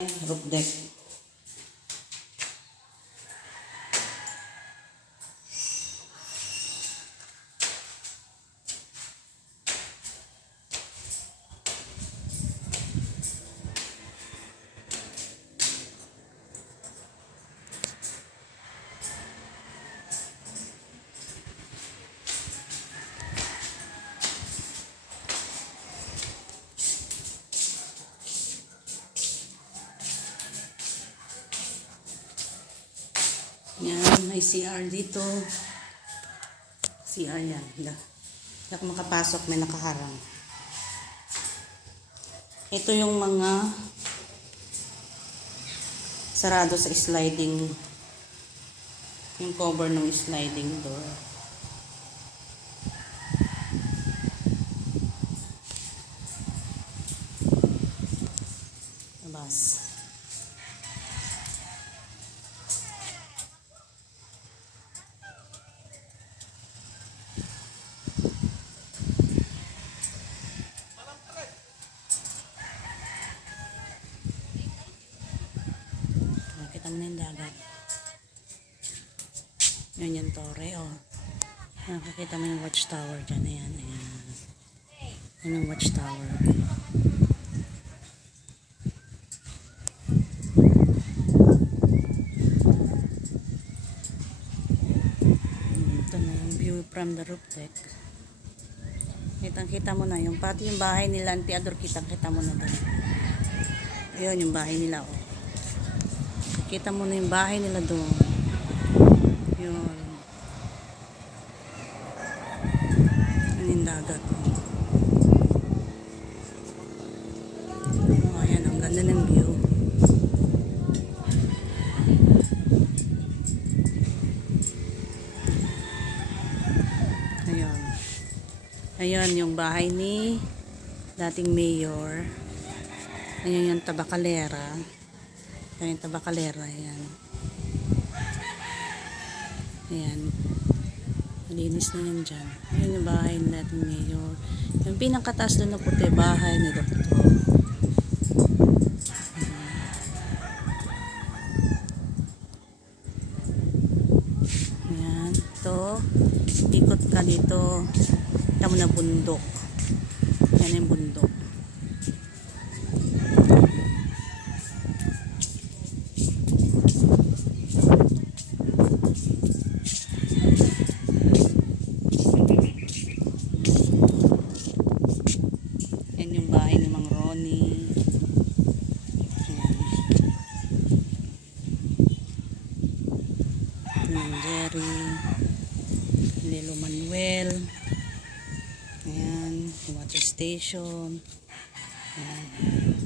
Roof deck. Yan, may CR dito. CR yan. Hindi ako makapasok, may nakaharang. Ito yung mga sarado sa sliding, yung cover ng sliding door. Labas. Nakita mo na yung dagat. Yan yung tore, oh. Nakakita mo yung watchtower dyan. Ayan, ayan. Yan yung watchtower. Ito na yung view from the roof deck. Kitang-kita mo na yung pati yung bahay nila, Auntie Ador, kitang-kita mo na doon. Ayun yung bahay nila, oh. Kita mo na yung bahay nila doon. Yun. Yan yung dagat, oh. Oh, ayan, ang ganda ng view. Ayun. Ayun yung bahay ni dating mayor. Ayun yung tabakalera. Ayun yung tabakalera. Ayan. Ayan. Malinis na yan dyan. Ayun yung bahay ni dating mayor. Yung pinakataas doon na puti, bahay ni Dr. Ayan. Ito. Ikot ka dito. Kita mo na bundok. Yan yung bundok. Yan yung bahay ni Mang Ronnie. Ayan. Mang Jerry. Lilo Manuel. Ayan. Water station. Ayan.